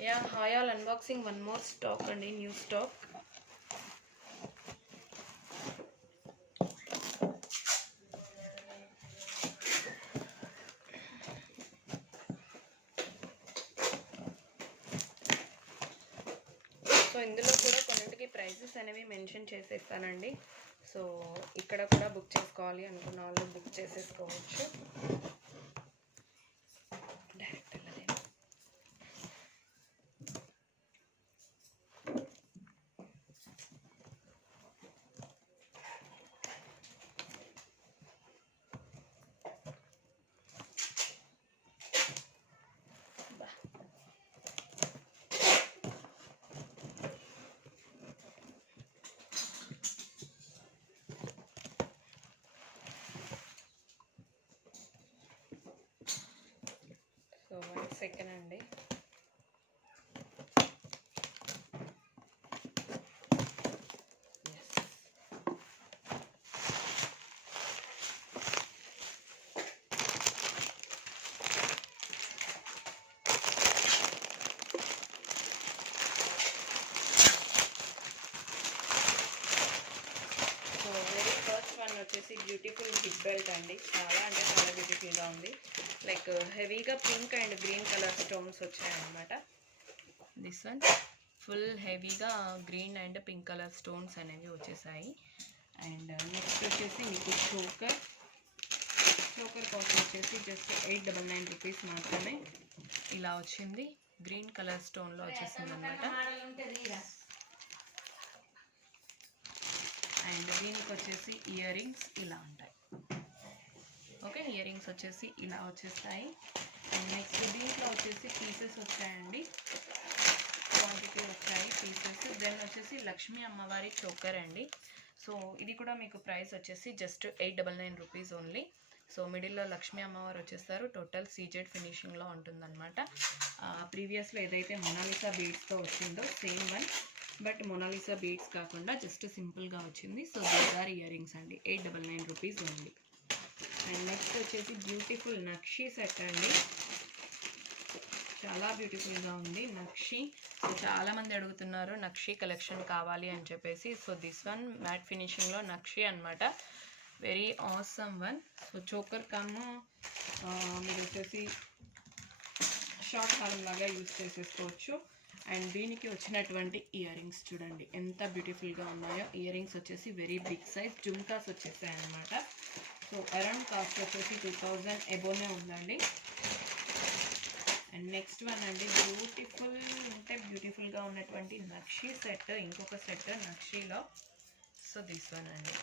Yeah hi all, unboxing one more stock అండి, new stock. So ఇందులో కూడా కొన్నింటికి ప్రైజెస్ అనేవి మెన్షన్ చేసేస్తానండి. సో ఇక్కడ కూడా బుక్ చేసుకోవాలి అనుకున్న వాళ్ళు బుక్ చేసేసుకోవచ్చు. డైరెక్ట్ వెళ్ళదే. సో 1 సెకండ్ అండి. సో వెరీ ఫస్ట్ వన్ వచ్చేసి బ్యూటిఫుల్ హిప్ బెల్ట్ అండి. చాలా అంటే చాలా బ్యూటిఫుల్గా ఉంది. లైక్ హెవీగా pink and green colour stones వచ్చాయన్నమాట. దిస్ వన్ ఫుల్ హెవీగా green and pink colour stones అనేవి వచ్చేసాయి. అండ్ నెక్స్ట్ వచ్చేసి మీకు చోకర్ కాస్ట్ వచ్చేసి జస్ట్ 899 రూపీస్ మాత్రమే. ఇలా వచ్చింది, గ్రీన్ కలర్ స్టోన్లో వచ్చేసింది అనమాట. అండ్ దీనికి వచ్చేసి ఇయర్ రింగ్స్ ఇలా ఉంటాయి. ఓకే, ఇయర్ రింగ్స్ వచ్చేసి ఇలా వచ్చేస్తాయి. అండ్ నెక్స్ట్ దీంట్లో వచ్చేసి పీసెస్ వచ్చాయండి, క్వాంటిటీ వచ్చాయి పీసెస్. దెన్ వచ్చేసి లక్ష్మీ అమ్మవారి చోకర్ అండి. సో ఇది కూడా మీకు ప్రైస్ వచ్చేసి జస్ట్ 899 రూపీస్ ఓన్లీ. సో మిడిల్లో లక్ష్మీ అమ్మవారు వచ్చేస్తారు. టోటల్ సీజెడ్ ఫినిషింగ్లో ఉంటుందన్నమాట. ప్రీవియస్లో ఏదైతే మొనాలిసా బీడ్స్తో వచ్చిందో same one, but Monalisa beads కాకుండా జస్ట్ సింపుల్గా వచ్చింది. So these are earrings అండి, 899 రూపీస్ ఓన్లీ. అండ్ నెక్స్ట్ వచ్చేసి బ్యూటిఫుల్ నక్షీ సెట్ అండి. చాలా బ్యూటిఫుల్గా ఉంది నక్షీ. సో చాలామంది అడుగుతున్నారు నక్షీ కలెక్షన్ కావాలి అని చెప్పేసి. సో దిస్ వన్ మ్యాట్ ఫినిషింగ్లో నక్షీ అనమాట. Very awesome one. So choker కమ్ము మీరు వచ్చేసి షార్ట్ హారం లాగా యూజ్ చేసేసుకోవచ్చు. అండ్ దీనికి వచ్చినటువంటి ఇయర్ రింగ్స్ చూడండి ఎంత బ్యూటిఫుల్గా ఉన్నాయో. ఇయర్ రింగ్స్ వచ్చేసి వెరీ బిగ్ సైజ్ జుమ్కాస్ వచ్చేసాయి అనమాట. సో అరౌండ్ కాస్ట్ వచ్చేసి 2000 ఎబోనే ఉందండి. అండ్ నెక్స్ట్ వన్ అండి, బ్యూటిఫుల్ అంటే బ్యూటిఫుల్గా ఉన్నటువంటి నక్షీ సెట్, ఇంకొక సెట్ నక్షీలో. సో దిస్ వన్ అండి,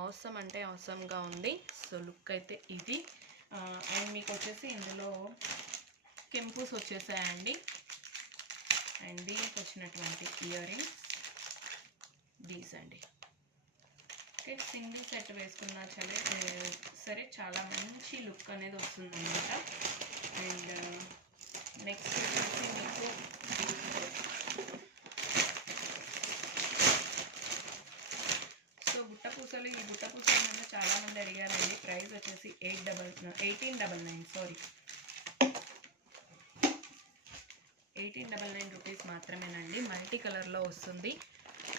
అవసరం అంటే అవసరంగా ఉంది. సో లుక్ అయితే ఇది. అండ్ మీకు వచ్చేసి ఇందులో కెంపుస్ వచ్చేసాయండి. అండ్ దీనికి వచ్చినటువంటి ఇయర్ రింగ్స్ దీస్ అండి. ఓకే, సింగిల్ సెట్ వేసుకున్నా సరే చాలా మంచి లుక్ అనేది వస్తుందన్నమాట. అండ్ నెక్స్ట్ వచ్చేసి మీకు సో బుట్టపూసలు, ఈ బుట్టపూసల మీద చాలామంది అడిగారండి. ప్రైస్ వచ్చేసి 1899 సారీ 1899 రూపీస్ మాత్రమేనండి. మల్టీ కలర్లో వస్తుంది.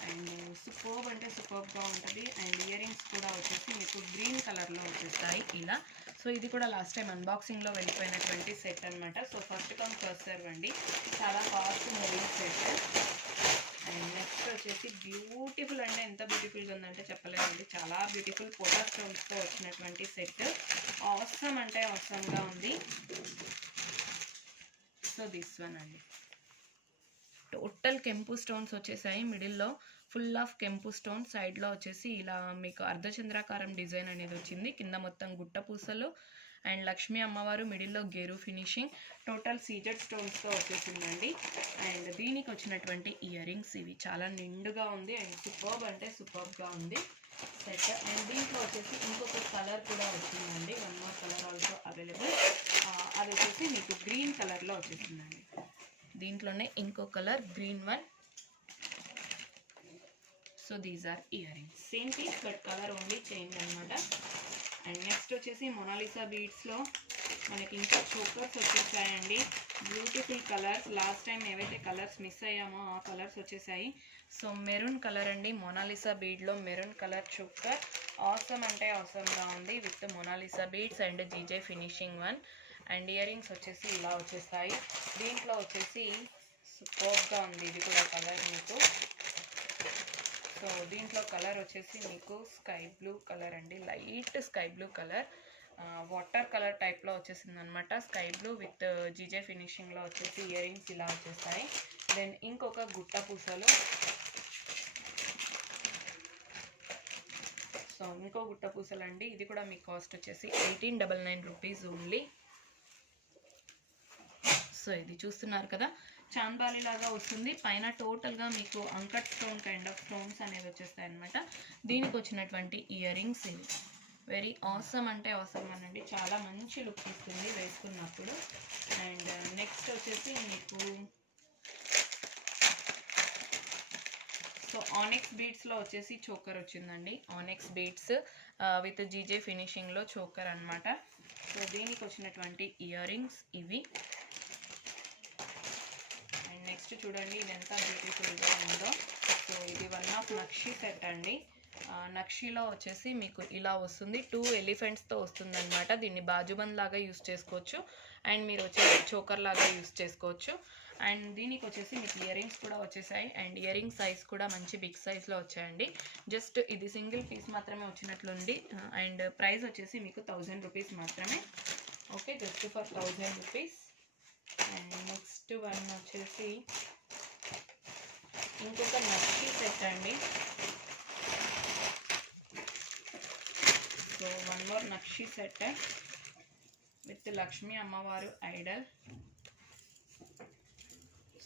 అండ్ సూపర్బ్ అంటే సూపర్బ్గా ఉంటుంది. అండ్ ఇయర్ రింగ్స్ కూడా వచ్చేసి మీకు గ్రీన్ కలర్లో వచ్చేస్తాయి ఇలా. సో ఇది కూడా లాస్ట్ టైం అన్బాక్సింగ్లో వెళ్ళిపోయినటువంటి సెట్ అనమాట. So first come first serve అండి, చాలా fast moving set. And next వచ్చేసి బ్యూటిఫుల్ అంటే ఎంత బ్యూటిఫుల్గా ఉందంటే చెప్పలేదండి. చాలా బ్యూటిఫుల్ పోటా స్టోన్స్తో వచ్చినటువంటి సెట్. అవసరం అంటే అవసరంగా ఉంది. సో దిస్ వన్ అండి, టోటల్ కెంపు స్టోన్స్ వచ్చేసాయి. మిడిల్లో ఫుల్ ఆఫ్ కెంపు స్టోన్, సైడ్లో వచ్చేసి ఇలా మీకు అర్ధచంద్రాకారం డిజైన్ అనేది వచ్చింది. కింద మొత్తం గుట్ట పూసలు అండ్ లక్ష్మీ అమ్మవారు, మిడిల్లో గేరు ఫినిషింగ్, టోటల్ సీజెడ్ స్టోన్స్తో వచ్చేసిందండి. అండ్ దీనికి వచ్చినటువంటి ఇయర్ రింగ్స్ ఇవి చాలా నిండుగా ఉంది. అండ్ సూపర్బ్ అంటే సూపర్బ్గా ఉంది సెట్. అండ్ దీంట్లో వచ్చేసి ఇంకొక కలర్ కూడా వచ్చిందండి, one more colour also available. అది వచ్చేసి మీకు గ్రీన్ కలర్లో వచ్చేసిందండి. దీంట్లోనే ఇంకో colour green one. So these are earrings, same piece but colour only change అనమాట. అండ్ నెక్స్ట్ వచ్చేసి మొనాలిసా బీడ్స్లో మనకి ఇంకా చోకర్స్ వచ్చేసాయండి. Beautiful colours. లాస్ట్ టైం ఏవైతే కలర్స్ మిస్ అయ్యామో ఆ కలర్స్ వచ్చేసాయి. సో మెరూన్ కలర్ అండి, మొనాలిసా బీడ్లో మెరూన్ కలర్ చోకర్. ఆసమ్ అంటే ఆసమ్గా ఉంది with Monalisa beads and GJ finishing one. And ear rings వచ్చేసి ఇలా వచ్చేస్తాయి. దీంట్లో వచ్చేసి సూపర్గా ఉంది ఇది కూడా కలర్ మీకు. సో దీంట్లో కలర్ వచ్చేసి మీకు స్కై బ్లూ కలర్ అండి, light sky blue colour, water colour టైప్లో వచ్చేసింది అనమాట. స్కై బ్లూ విత్ జీజే ఫినిషింగ్లో వచ్చేసి ఇయర్ రింగ్స్ ఇలా వచ్చేస్తాయి. దెన్ ఇంకొక గుట్ట పూసలు. సో ఇంకో గుట్ట పూసలు అండి, ఇది కూడా మీ కాస్ట్ వచ్చేసి 1899 రూపీస్ ఓన్లీ. సో ఇది చూస్తున్నారు కదా, చాంబాలి లాగా వస్తుంది. పైన టోటల్గా మీకు uncut stone kind of stones అనేవి వచ్చేస్తాయి అనమాట. దీనికి వచ్చినటువంటి ఇయర్ రింగ్స్ ఇవి. వెరీ ఆసమ్ అంటే ఆసమ్ అనండి, చాలా మంచి లుక్ ఇస్తుంది వేసుకున్నప్పుడు. అండ్ నెక్స్ట్ వచ్చేసి మీకు సో ఆనెక్స్ బీడ్స్లో వచ్చేసి చోకర్ వచ్చిందండి. ఆనెక్స్ బీడ్స్ విత్ జీజే ఫినిషింగ్లో చోకర్ అనమాట. సో దీనికి వచ్చినటువంటి ఇయర్ రింగ్స్ ఇవి. అండ్ నెక్స్ట్ చూడండి ఇది ఎంత బ్యూటిఫుల్గా ఉందో. సో ఇది వన్ ఆఫ్ నక్షి సెట్ అండి. నక్షిలో వచ్చేసి మీకు ఇలా వస్తుంది, 2 ఎలిఫెంట్స్తో వస్తుంది అనమాట. దీన్ని బాజుబంద్ లాగా యూస్ చేసుకోవచ్చు అండ్ మీరు వచ్చేసి చోకర్ లాగా యూస్ చేసుకోవచ్చు. అండ్ దీనికి వచ్చేసి మీకు ఇయర్ రింగ్స్ కూడా వచ్చేసాయి. అండ్ ఇయర్ రింగ్ సైజ్ కూడా మంచి బిగ్ సైజ్లో వచ్చాయండి. జస్ట్ ఇది సింగిల్ పీస్ మాత్రమే వచ్చినట్లుంది. అండ్ ప్రైస్ వచ్చేసి మీకు 1000 రూపీస్ మాత్రమే. Okay, just for 1000 rupees. And next one వచ్చేసి ఇంకొక నక్షి సెట్ అండి. So one more nakshi set with Lakshmi అమ్మవారు ఐడల్.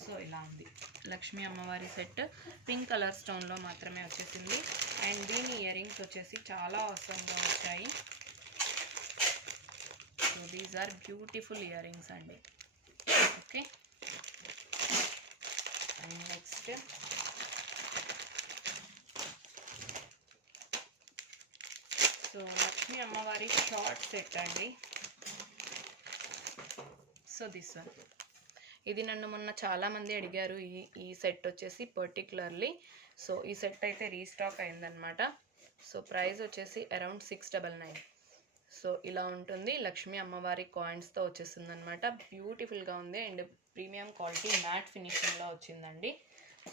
సో ఇలా ఉంది లక్ష్మీ అమ్మవారి సెట్, పింక్ కలర్ స్టోన్లో మాత్రమే వచ్చేసింది. అండ్ దీని ఇయర్ రింగ్స్ వచ్చేసి చాలా అవసరంగా వచ్చాయి. So these are beautiful earrings అండి. Okay, and next so Lakshmi అమ్మవారి షార్ట్ సెట్ అండి. సో దిస్ వన్, ఇది నన్ను మొన్న చాలామంది అడిగారు ఈ సెట్ వచ్చేసి పర్టికులర్లీ. సో ఈ సెట్ అయితే రీస్టాక్ అయిందనమాట. సో ప్రైస్ వచ్చేసి అరౌండ్ 699. సో ఇలా ఉంటుంది, లక్ష్మీ అమ్మవారి కాయిన్స్తో వచ్చేస్తుంది అనమాట. బ్యూటిఫుల్గా ఉంది అండ్ ప్రీమియం క్వాలిటీ మ్యాట్ ఫినిషింగ్లో వచ్చిందండి.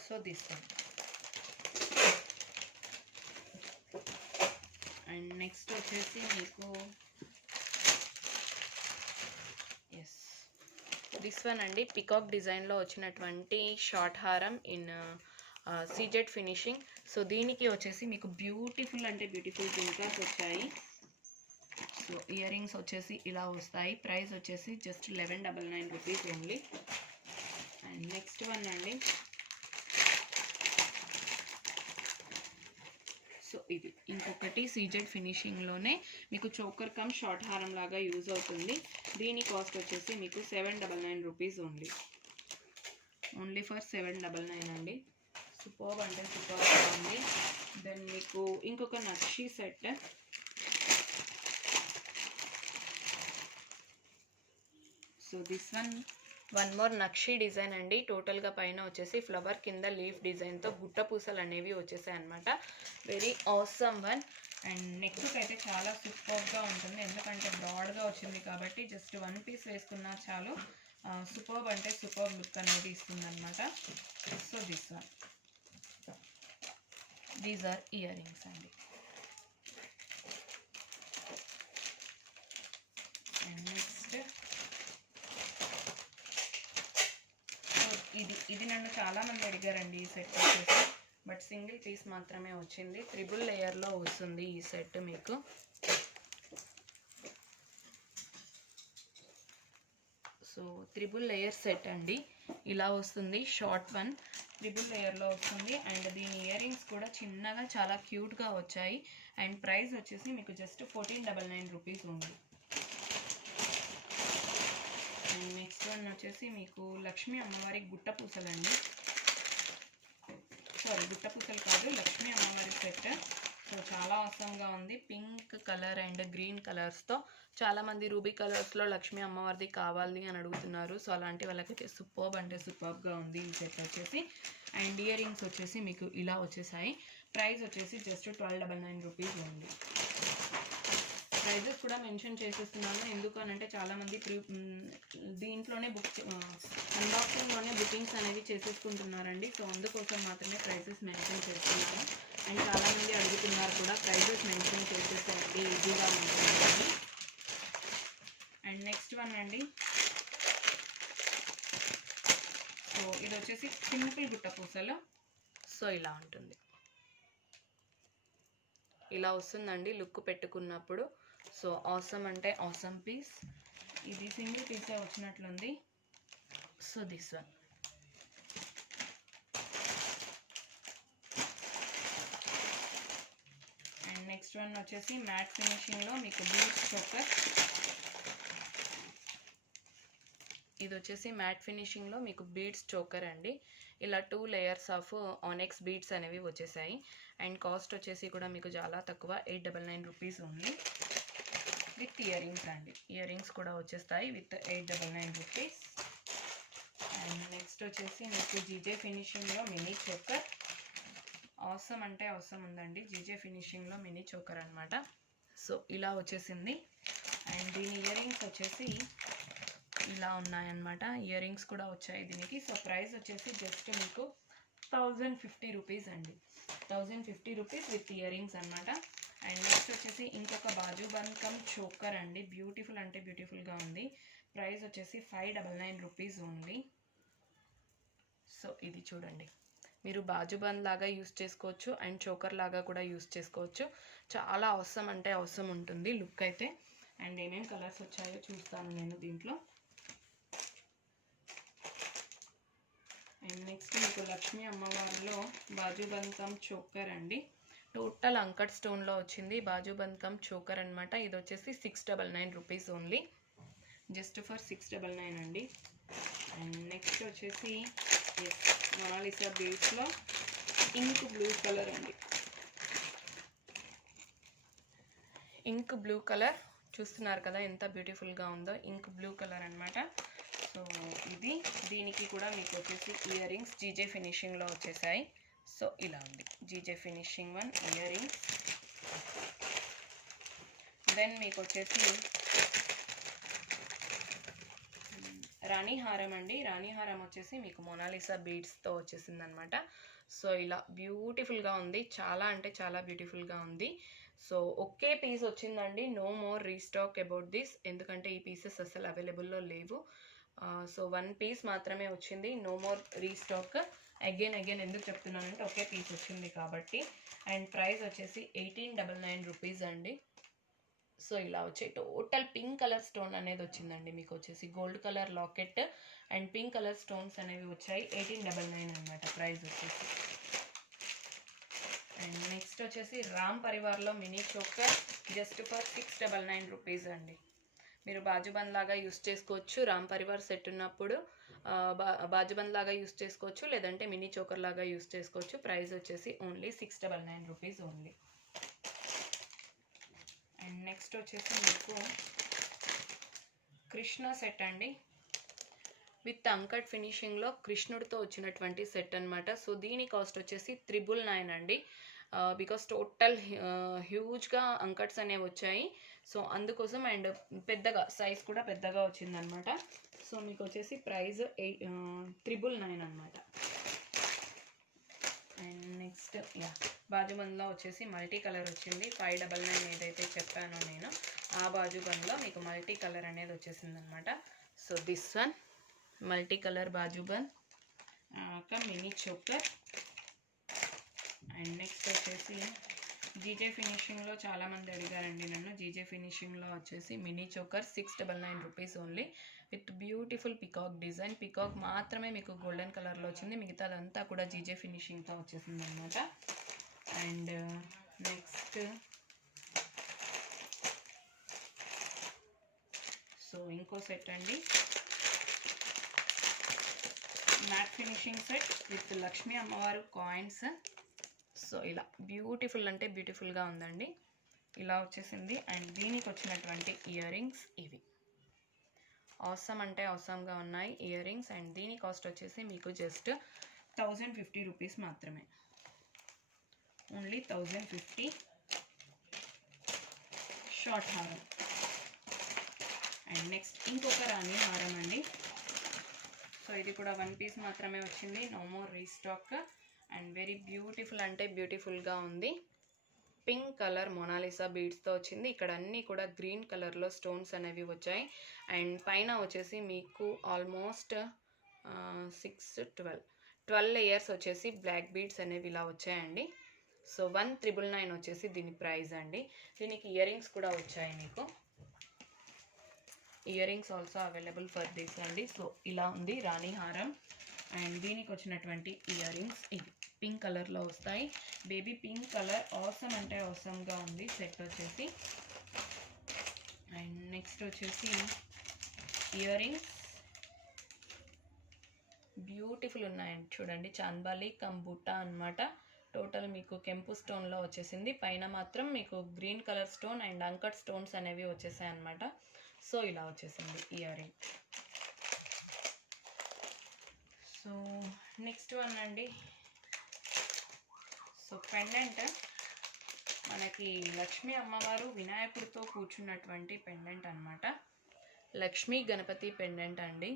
So this one. And next వచ్చేసి మీకు దిస్ వన్ అండి, పికాక్ డిజైన్లో వచ్చినటువంటి షార్ట్ హారం ఇన్ సీజెడ్ ఫినిషింగ్. సో దీనికి వచ్చేసి మీకు బ్యూటిఫుల్ అంటే బ్యూటిఫుల్ జింకాస్ వచ్చాయి. సో ఇయర్ రింగ్స్ వచ్చేసి ఇలా వస్తాయి. ప్రైస్ వచ్చేసి just 1199 rupees only. And next one అండి, సో ఇది ఇంకొకటి సీజెడ్ ఫినిషింగ్లోనే మీకు చోకర్ కమ్ షార్ట్ హారం లాగా యూజ్ అవుతుంది. దీని కాస్ట్ వచ్చేసి మీకు 799 రూపీస్ ఓన్లీ ఫర్ 799 అండి. సూపర్ అంటే సూపర్గా ఉంది. దెన్ మీకు ఇంకొక nakshi set. So this one more nakshi design అండి. టోటల్గా పైన వచ్చేసి ఫ్లవర్ కింద లీఫ్ డిజైన్తో గుట్ట పూసలు అనేవి వచ్చేసాయి అనమాట. Very awesome one. అండ్ నెక్కి అయితే చాలా సూపర్గా ఉంటుంది, ఎందుకంటే బ్రాడ్గా వచ్చింది కాబట్టి జస్ట్ 1 పీస్ వేసుకున్నా చాలు. సూపర్ అంటే సూపర్ లుక్ అనేది ఇస్తుంది అనమాట. So this one, these are earrings అండి. అండ్ నెక్స్ట్ ఇది నన్ను చాలామంది అడిగారండి ఈ సెట్ వచ్చేసి, బట్ సింగిల్ పీస్ మాత్రమే వచ్చింది. 3 లేయర్లో వస్తుంది ఈ సెట్ మీకు. సో 3 లేయర్ సెట్ అండి, ఇలా వస్తుంది. షార్ట్ వన్ 3 లేయర్లో వస్తుంది. అండ్ దీని ఇయర్ రింగ్స్ కూడా చిన్నగా చాలా క్యూట్గా వచ్చాయి. అండ్ ప్రైస్ వచ్చేసి మీకు జస్ట్ 1499 రూపీస్ ఉంది. అండ్ నెక్స్ట్ వన్ వచ్చేసి మీకు లక్ష్మీ అమ్మవారి గుట్ట పూసలండి. సారీ, గుట్ట పూసలు కాదు, లక్ష్మీ అమ్మవారి సెట్. సో చాలా అవసరంగా ఉంది. పింక్ కలర్ అండ్ గ్రీన్ కలర్స్తో చాలామంది రూబీ కలర్స్లో లక్ష్మీ అమ్మవారిది కావాలి అని అడుగుతున్నారు. సో అలాంటి వాళ్ళకైతే సూపర్బ్ అంటే సూపర్బ్గా ఉంది ఈ సెట్ వచ్చేసి. అండ్ ఇయర్ రింగ్స్ వచ్చేసి మీకు ఇలా వచ్చేసాయి. ప్రైస్ వచ్చేసి జస్ట్ 1299 రూపీస్ ఉంది. ప్రైజెస్ కూడా మెన్షన్ చేసేస్తున్నాను, ఎందుకనంటే చాలామంది దీంట్లోనే అన్బాక్సింగ్లోనే బుకింగ్స్ అనేవి చేసేసుకుంటున్నారండి. సో అందుకోసం మాత్రమే ప్రైజెస్ మెన్షన్ చేస్తున్నాను. అండ్ చాలామంది అడుగుతున్నారు కూడా, ప్రైజెస్ మెన్షన్ చేసేసేయండి ఈజీగా ఉంటుంది. అండ్ నెక్స్ట్ వన్ అండి, సో ఇది వచ్చేసి సింపుల్ గుట్ట పూసలు. సో ఇలా ఉంటుంది, ఇలా వస్తుందండి లుక్ పెట్టుకున్నప్పుడు. సో ఆసమ్ అంటే ఆసమ్ పీస్. ఇది సింగిల్ పీసే వచ్చినట్లుంది. So this one. And next one వచ్చేసి మ్యాట్ ఫినిషింగ్లో మీకు బీడ్స్ చోకర్. ఇది వచ్చేసి మ్యాట్ ఫినిషింగ్లో మీకు బీడ్స్ చోకర్ అండి. ఇలా 2 లేయర్స్ ఆఫ్ ఆనెక్స్ బీడ్స్ అనేవి వచ్చేసాయి. అండ్ కాస్ట్ వచ్చేసి కూడా మీకు చాలా తక్కువ, 899 రూపీస్ ఉంది. విత్ ఇయర్ రింగ్స్ అండి, ఇయర్ రింగ్స్ కూడా వచ్చేస్తాయి విత్ 899 రూపీస్. అండ్ నెక్స్ట్ వచ్చేసి మీకు జీజే ఫినిషింగ్లో మినీ చోకర్. ఆసమ్ అంటే ఆసమ్ ఉందండి, జీజే ఫినిషింగ్లో మినీ చోకర్ అనమాట. సో ఇలా వచ్చేసింది. అండ్ దీని ఇయర్ రింగ్స్ వచ్చేసి ఇలా ఉన్నాయన్నమాట. ఇయర్ రింగ్స్ కూడా వచ్చాయి దీనికి. సో ప్రైస్ వచ్చేసి జస్ట్ మీకు 1050 రూపీస్ అండి, 1050 రూపీస్ విత్ ఇయర్ రింగ్స్ అనమాట. అండ్ నెక్స్ట్ వచ్చేసి ఇంకొక బాజు బంకమ్ చోకర్ అండి, బ్యూటిఫుల్ అంటే బ్యూటిఫుల్గా ఉంది. ప్రైస్ వచ్చేసి 599 రూపీస్ ఓన్లీ. సో ఇది చూడండి, మీరు బాజుబంద్ లాగా యూస్ చేసుకోవచ్చు అండ్ చోకర్ లాగా కూడా యూస్ చేసుకోవచ్చు. చాలా అవసరం అంటే అవసరం ఉంటుంది లుక్ అయితే. అండ్ ఏమేమి కలర్స్ వచ్చాయో చూస్తాను నేను దీంట్లో. అండ్ నెక్స్ట్ మీకు లక్ష్మీ అమ్మవారిలో బాజుబంద్ కమ్ చోకర్ అండి, టోటల్ అంకట్ స్టోన్లో వచ్చింది బాజుబంద్ కమ్ చోకర్ అనమాట. ఇది వచ్చేసి 699 రూపీస్ ఓన్లీ, జస్ట్ ఫర్ 699 అండి. అండ్ నెక్స్ట్ వచ్చేసి మొనాలిసా బీడ్స్లో ఇంక్ బ్లూ కలర్ అండి, ఇంక్ బ్లూ కలర్ చూస్తున్నారు కదా ఎంత బ్యూటిఫుల్గా ఉందో, ఇంక్ బ్లూ కలర్ అనమాట. సో ఇది, దీనికి కూడా మీకు వచ్చేసి ఇయర్ రింగ్స్ జీజే ఫినిషింగ్లో వచ్చేసాయి. సో ఇలా ఉంది GJ finishing one earrings. Then మీకు వచ్చేసి రాణి హారం అండి, రాణి హారం వచ్చేసి మీకు మొనాలిసా బీడ్స్తో వచ్చేసింది అనమాట. సో ఇలా బ్యూటిఫుల్గా ఉంది, చాలా అంటే చాలా బ్యూటిఫుల్గా ఉంది. సో ఒకే పీస్ వచ్చిందండి, no more restock about this, ఎందుకంటే ఈ పీసెస్ అసలు అవైలబుల్లో లేవు. సో 1 పీస్ మాత్రమే వచ్చింది, నో మోర్ రీస్టాక్. అగైన్ ఎందుకు చెప్తున్నానంటే ఒకే పీస్ వచ్చింది కాబట్టి. అండ్ ప్రైస్ వచ్చేసి 1899 రూపీస్ అండి. సో ఇలా వచ్చాయి, టోటల్ పింక్ కలర్ స్టోన్ అనేది వచ్చిందండి మీకు వచ్చేసి, gold colour locket and pink colour stones అనేవి వచ్చాయి. 1899 అనమాట ప్రైస్ వచ్చేసి. అండ్ నెక్స్ట్ వచ్చేసి రామ్ పరివార్లో mini choker, just for 699 rupees అండి. మీరు బాజుబంద్ లాగా యూస్ చేసుకోవచ్చు, రామ్ పరివార్ సెట్ ఉన్నప్పుడు బాజుబంద్ లాగా యూస్ చేసుకోవచ్చు, లేదంటే మినీ చోకర్ లాగా యూస్ చేసుకోవచ్చు. ప్రైస్ వచ్చేసి only 699 rupees only. And next వచ్చేసి మీకు కృష్ణ సెట్ అండి, విత్ అంకట్ ఫినిషింగ్లో కృష్ణుడితో వచ్చినటువంటి సెట్ అనమాట. సో దీని కాస్ట్ వచ్చేసి 999 అండి. బికాస్ టోటల్ హ్యూజ్గా అంకట్స్ అనేవి వచ్చాయి, సో అందుకోసం. అండ్ పెద్దగా సైజ్ కూడా పెద్దగా వచ్చిందనమాట. సో మీకు వచ్చేసి ప్రైస్ 999 అనమాట. అండ్ నెక్స్ట్ బాజుబంద్లో వచ్చేసి మల్టీ కలర్ వచ్చింది, 599 ఏదైతే చెప్పానో నేను, ఆ బాజుబంద్లో మీకు మల్టీ కలర్ అనేది వచ్చేసింది అనమాట. So this one multi colour bajuband mini choker. And next వచ్చేసి జీజే ఫినిషింగ్లో చాలామంది అడిగారండి నన్ను, జీజే ఫినిషింగ్లో వచ్చేసి mini choker 699 rupees only, with beautiful peacock design. Peacock మాత్రమే మీకు గోల్డెన్ కలర్లో వచ్చింది, మిగతాదంతా కూడా జీజే ఫినిషింగ్తో వచ్చేసింది అనమాట. అండ్ నెక్స్ట్ సో ఇంకో సెట్ అండి, matte finishing set with Lakshmi అమ్మవారు కాయిన్స్. సో ఇలా బ్యూటిఫుల్ అంటే బ్యూటిఫుల్గా ఉందండి. ఇలా వచ్చేసింది. అండ్ దీనికి వచ్చినటువంటి ఇయర్ రింగ్స్ ఇవి. ఆసమ్ అంటే ఆసమ్గా ఉన్నాయి ఇయర్ రింగ్స్. అండ్ దీని కాస్ట్ వచ్చేసి మీకు జస్ట్ 1050 రూపీస్ మాత్రమే. ఓన్లీ 1050. షార్ట్ హారం. అండ్ నెక్స్ట్ ఇంకొక రాణి హారం అండి. సో ఇది కూడా 1 పీస్ మాత్రమే వచ్చింది. No more restock. And very beautiful అంటే బ్యూటిఫుల్గా ఉంది. పింక్ కలర్ మొనాలిసా బీడ్స్తో వచ్చింది. ఇక్కడ అన్నీ కూడా గ్రీన్ కలర్లో స్టోన్స్ అనేవి వచ్చాయి. అండ్ పైన వచ్చేసి మీకు ఆల్మోస్ట్ 12 లేయర్స్ వచ్చేసి బ్లాక్ బీడ్స్ అనేవి ఇలా వచ్చాయండి. సో 1999 వచ్చేసి దీని ప్రైస్ అండి. దీనికి ఇయర్ రింగ్స్ కూడా వచ్చాయి మీకు. Ear rings also available for this అండి. సో ఇలా ఉంది రాణి హారం. అండ్ దీనికి వచ్చినటువంటి ఇయర్ రింగ్స్ ఇవి పింక్ కలర్లో వస్తాయి. బేబీ పింక్ కలర్ ఆసమ్ అంటే ఆసమ్గా ఉంది సెట్ వచ్చేసి. అండ్ నెక్స్ట్ వచ్చేసి ఇయర్ రింగ్స్ బ్యూటిఫుల్ ఉన్నాయండి. చూడండి, చాంద్బాలి కంబూటా అనమాట. టోటల్ మీకు కెంపు స్టోన్లో వచ్చేసింది. పైన మాత్రం మీకు green colour stone and uncut stones అనేవి వచ్చేసాయి అనమాట. సో ఇలా వచ్చేసింది ear ring. So next one అండి. సో పెండెంట్ మనకి లక్ష్మీ అమ్మవారు వినాయకుడితో కూర్చున్నటువంటి పెండెంట్ అనమాట. లక్ష్మీ గణపతి పెండెంట్ అండి.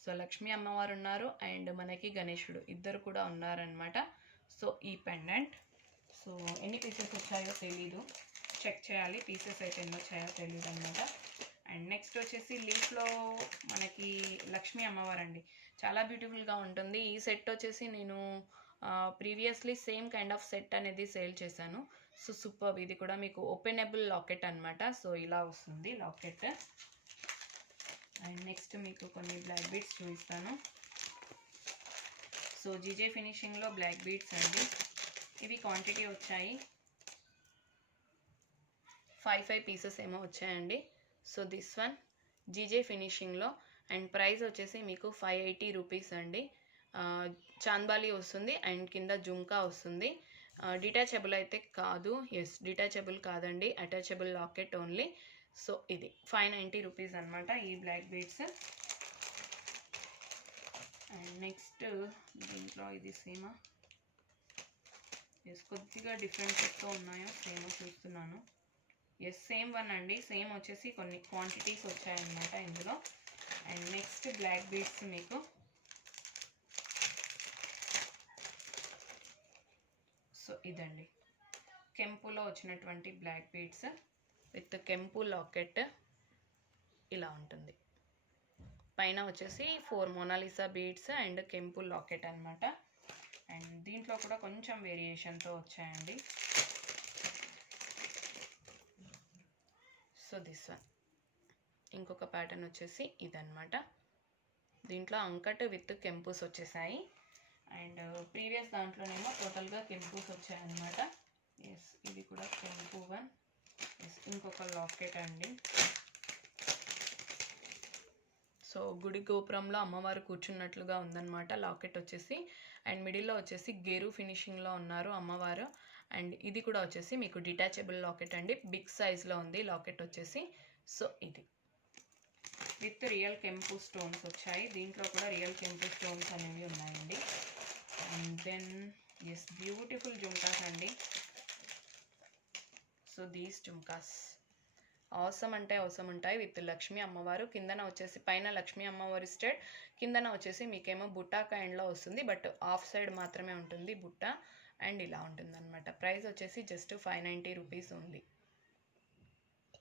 సో లక్ష్మీ అమ్మవారు ఉన్నారు అండ్ మనకి గణేశుడు ఇద్దరు కూడా ఉన్నారనమాట. సో ఈ పెండెంట్ సో ఎన్ని పీసెస్ వచ్చాయో తెలీదు, చెక్ చేయాలి. పీసెస్ అయితే ఎన్ని వచ్చాయో తెలియదు అనమాట. అండ్ నెక్స్ట్ వచ్చేసి లీఫ్లో మనకి లక్ష్మీ అమ్మవారు అండి. చాలా బ్యూటిఫుల్గా ఉంటుంది. ఈ సెట్ వచ్చేసి నేను previously same kind of set అనేది సేల్ చేశాను. So super. ఇది కూడా మీకు ఓపెనబుల్ లాకెట్ అనమాట. సో ఇలా వస్తుంది లాకెట్. అండ్ నెక్స్ట్ మీకు కొన్ని బ్లాక్ బీడ్స్ చూపిస్తాను. సో జీజే ఫినిషింగ్లో బ్లాక్ బీడ్స్ అండి. ఇవి క్వాంటిటీ వచ్చాయి 5 పీసెస్ ఏమో వచ్చాయండి. సో దిస్ వన్ జీజే ఫినిషింగ్లో. అండ్ ప్రైస్ వచ్చేసి మీకు 580 రూపీస్ అండి. చాంద్బాలి వస్తుంది అండ్ కింద జుమ్కా వస్తుంది. డిటాచబుల్ అయితే కాదు. ఎస్, డిటాచబుల్ కాదండి, అటాచబుల్ లాకెట్ ఓన్లీ. సో ఇది 590 రూపీస్ అనమాట ఈ బ్లాక్ బీడ్స్. అండ్ నెక్స్ట్ దీంట్లో ఇది సేమా, ఎస్ కొద్దిగా డిఫరెన్సెస్తో ఉన్నాయో సేమో చూస్తున్నాను. ఎస్ సేమ్ వన్ అండి. సేమ్ వచ్చేసి కొన్ని క్వాంటిటీస్ వచ్చాయన్నమాట ఇందులో. అండ్ నెక్స్ట్ బ్లాక్ బీడ్స్ మీకు సో ఇదండి కెంపులో వచ్చినటువంటి బ్లాక్ బీడ్స్ విత్ కెంపు లాకెట్ ఇలా ఉంటుంది. పైన వచ్చేసి 4 మొనాలిసా బీడ్స్ అండ్ కెంపు లాకెట్ అనమాట. అండ్ దీంట్లో కూడా కొంచెం వేరియేషన్తో వచ్చాయండి. సో దిస్ వన్ ఇంకొక ప్యాటర్న్ వచ్చేసి ఇదన్నమాట. దీంట్లో అంకట్ విత్ కెంపుస్ వచ్చేసాయి. అండ్ ప్రీవియస్ దాంట్లోనేమో టోటల్గా కెంపుస్ వచ్చాయన్నమాట. ఎస్ ఇది కూడా కెంపు వన్. ఎస్ ఇంకొక లాకెట్ అండి. సో గుడి గోపురంలో అమ్మవారు కూర్చున్నట్లుగా ఉందన్నమాట లాకెట్ వచ్చేసి. అండ్ మిడిల్లో వచ్చేసి గేరు ఫినిషింగ్లో ఉన్నారు అమ్మవారు. అండ్ ఇది కూడా వచ్చేసి మీకు డిటాచబుల్ లాకెట్ అండి. బిగ్ సైజ్లో ఉంది లాకెట్ వచ్చేసి. సో ఇది విత్ రియల్ కెంపు స్టోన్స్ వచ్చాయి. దీంట్లో కూడా రియల్ కెంపు స్టోన్స్ అనేవి ఉన్నాయండి. అండ్ దెన్ ఎస్ బ్యూటిఫుల్ జుమ్కాస్ అండి. సో దీస్ జుమ్కాస్ అవసరం అంటే అవసరం ఉంటాయి విత్ లక్ష్మీ అమ్మవారు. కిందన వచ్చేసి పైన లక్ష్మీ అమ్మవారి స్టేట్, కిందన వచ్చేసి మీకేమో బుట్టా కైండ్లో వస్తుంది. బట్ ఆఫ్ సైడ్ మాత్రమే ఉంటుంది బుట్ట. అండ్ ఇలా ఉంటుంది అనమాట. ప్రైస్ వచ్చేసి జస్ట్ 590 రూపీస్ ఉంది.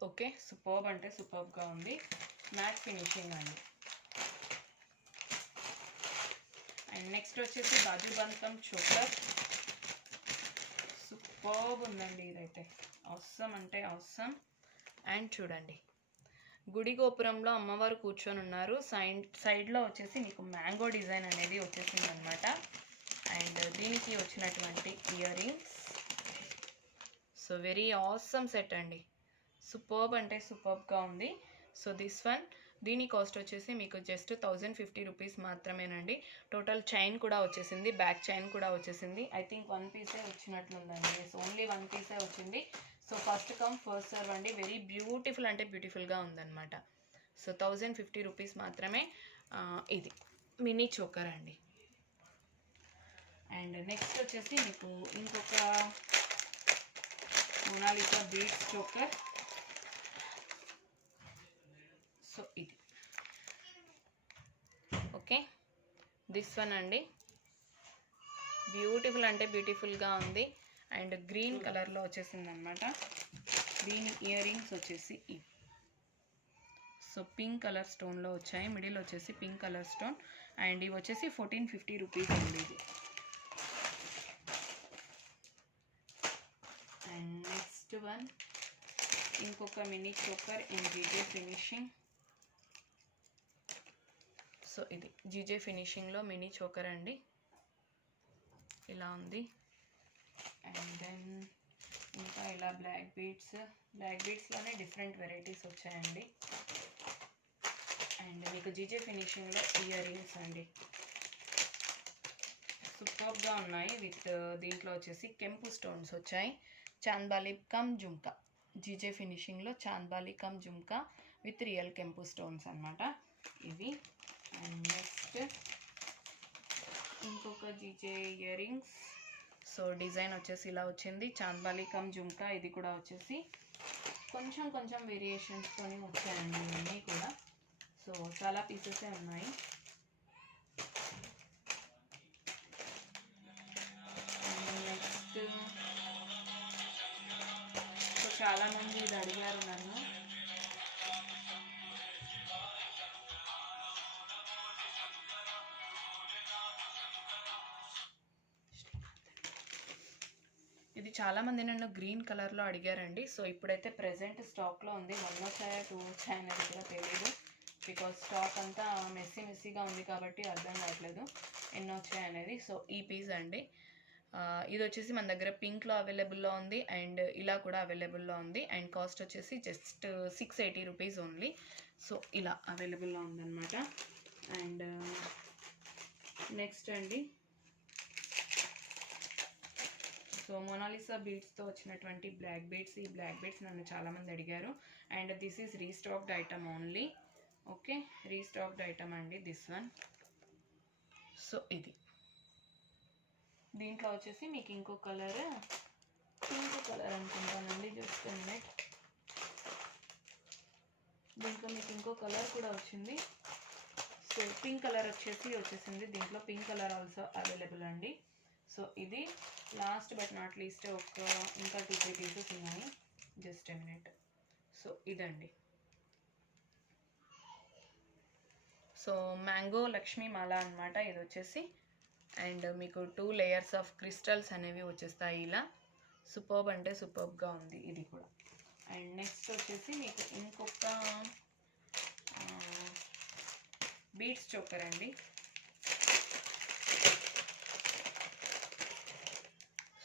ఓకే, సూపర్బ్ అంటే సూపర్బ్గా ఉంది. మ్యాట్ ఫినిషింగ్ అండి. అండ్ నెక్స్ట్ వచ్చేసి బాజుబంతం చోకర్. సూపర్బ్ ఉందండి ఇదైతే. అవసరం అంటే అవసరం. అండ్ చూడండి గుడి గోపురంలో అమ్మవారు కూర్చొని ఉన్నారు. సైడ్లో వచ్చేసి మీకు మ్యాంగో డిజైన్ అనేది వచ్చేసింది అనమాట. అండ్ దీనికి వచ్చినటువంటి earrings so very awesome set అండి. సూపర్బ్ అంటే సూపర్బ్గా ఉంది. సో దిస్ వన్ దీని కాస్ట్ వచ్చేసి మీకు జస్ట్ 1050 రూపీస్ మాత్రమేనండి. టోటల్ చైన్ కూడా వచ్చేసింది, బ్యాక్ చైన్ కూడా వచ్చేసింది. ఐ థింక్ 1 పీసే వచ్చినట్లుందండి. ఓన్లీ 1 పీసే వచ్చింది. So first come first serve అండి. వెరీ బ్యూటిఫుల్ అంటే బ్యూటిఫుల్గా ఉందన్నమాట. సో 1050 రూపీస్ మాత్రమే. ఇది మినీ చోకర్ అండి. అండ్ నెక్స్ట్ వచ్చేసి మీకు ఇంకొక మొనాలిసా బీడ్స్ చోకర్. సో ఇది ఓకే, దిస్ వన్ అండి. బ్యూటిఫుల్ అంటే బ్యూటిఫుల్గా ఉంది. అండ్ గ్రీన్ కలర్లో వచ్చేసింది అనమాట. దీని ఇయర్ రింగ్స్ వచ్చేసి ఇవి. సో పింక్ కలర్ స్టోన్లో వచ్చాయి, మిడిల్ వచ్చేసి పింక్ కలర్ స్టోన్. అండ్ ఇవి వచ్చేసి 1450 రూపీస్ అండి ఇది. అండ్ నెక్స్ట్ వన్ ఇంకొక mini choker in GJ finishing. So ఇది జీజే ఫినిషింగ్లో మినీ చోకర్ అండి, ఇలా ఉంది. అండ్ దెన్ ఇంకా ఇలా బ్లాక్ బీడ్స్లోనే డిఫరెంట్ వెరైటీస్ వచ్చాయండి. అండ్ మీకు జీజే ఫినిషింగ్లో ఇయర్ రింగ్స్ అండి, సూపర్గా ఉన్నాయి. విత్ దీంట్లో వచ్చేసి కెంపు స్టోన్స్ వచ్చాయి. చాంద్బాలి కమ్ జుమ్కా, జీజే ఫినిషింగ్లో chandbali cum jhumka with real kempu stones అనమాట ఇవి. అండ్ నెక్స్ట్ ఇంకొక GJ earrings. So design వచ్చేసి ఇలా వచ్చింది, చాంద్బాలి కమ్ జుమ్కా. ఇది కూడా వచ్చేసి కొంచెం కొంచెం వేరియేషన్స్తోనే వచ్చాయండి ఇవన్నీ కూడా. సో చాలా పీసెసే ఉన్నాయి. నెక్స్ట్ సో చాలామంది ఇది అడిగారు నన్ను. ఇది చాలామంది నన్ను గ్రీన్ కలర్లో అడిగారండి. సో ఇప్పుడైతే ప్రెజెంట్ స్టాక్లో ఉంది. 1 వచ్చాయా 2 వచ్చాయా అనేది కూడా తెలియదు, బికాజ్ స్టాక్ అంతా మెస్సీగా ఉంది కాబట్టి అర్థం కావట్లేదు ఎన్ని వచ్చాయి అనేది. సో ఈ పీస్ అండి, ఇది వచ్చేసి మన దగ్గర పింక్లో అవైలబుల్లో ఉంది అండ్ ఇలా కూడా అవైలబుల్లో ఉంది. అండ్ కాస్ట్ వచ్చేసి జస్ట్ 680 రూపీస్ ఓన్లీ. సో ఇలా అవైలబుల్లో ఉందన్నమాట. అండ్ నెక్స్ట్ అండి, సో మొనాలిసా బీడ్స్తో వచ్చినటువంటి బ్లాక్ బీడ్స్. ఈ బ్లాక్ బీడ్స్ నన్ను చాలామంది అడిగారు. And this is restocked item only. Okay, restocked item అండి దిస్ వన్. సో ఇది దీంట్లో వచ్చేసి మీకు ఇంకో కలర్, పింక్ కలర్ అనుకుంటానండి. జస్ట్ మినిట్, దీంట్లో మీకు ఇంకో కలర్ కూడా వచ్చింది. సో పింక్ కలర్ వచ్చేసింది. దీంట్లో పింక్ కలర్ ఆల్సో అవైలబుల్ అండి. సో ఇది లాస్ట్ బట్ నాట్ లీస్ట్ ఇంకా 2-3 పీసెస్ ఉన్నాయి. Just a minute. సో ఇదండి. సో మ్యాంగో లక్ష్మీ మాల అనమాట ఇది వచ్చేసి. అండ్ మీకు 2 లేయర్స్ ఆఫ్ క్రిస్టల్స్ అనేవి వచ్చేస్తాయి ఇలా. సూపర్బ్ అంటే సూపర్బ్గా ఉంది ఇది కూడా. అండ్ నెక్స్ట్ వచ్చేసి మీకు ఇంకొక బీడ్స్ చోకర్ అండి.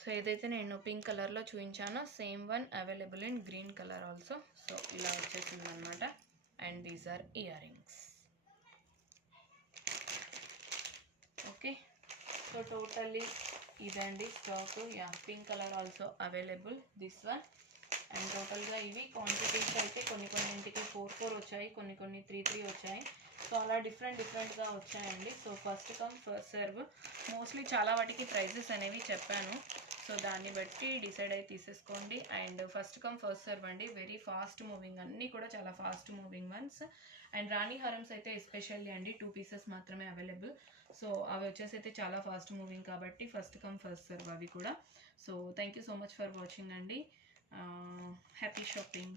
సో ఏదైతే నేను పింక్ కలర్లో చూపించానో same one available in green colour also. So ఇలా వచ్చేసింది అనమాట. And these are earrings. Okay, so totally ఇదండి stock. Yeah, pink colour also available this one. And టోటల్గా ఇవి క్వాంటిటీస్ అయితే కొన్ని ఇంటికి 4 వచ్చాయి, కొన్ని 3 వచ్చాయి. సో అలా డిఫరెంట్గా వచ్చాయండి. So first come first serve. Mostly చాలా వాటికి ప్రైజెస్ అనేవి చెప్పాను. సో దాన్ని బట్టి డిసైడ్ అయ్యి తీసేసుకోండి. And first come first serve అండి, వెరీ ఫాస్ట్ మూవింగ్, అన్నీ కూడా చాలా ఫాస్ట్ మూవింగ్ వన్స్. అండ్ రాణి హారమ్స్ అయితే ఎస్పెషల్లీ అండి 2 పీసెస్ మాత్రమే అవైలబుల్. సో అవి వచ్చేసి అయితే చాలా ఫాస్ట్ మూవింగ్ కాబట్టి ఫస్ట్ కమ్ ఫస్ట్ సర్వ్ అవి కూడా. So thank you so much for watching అండి. Happy shopping.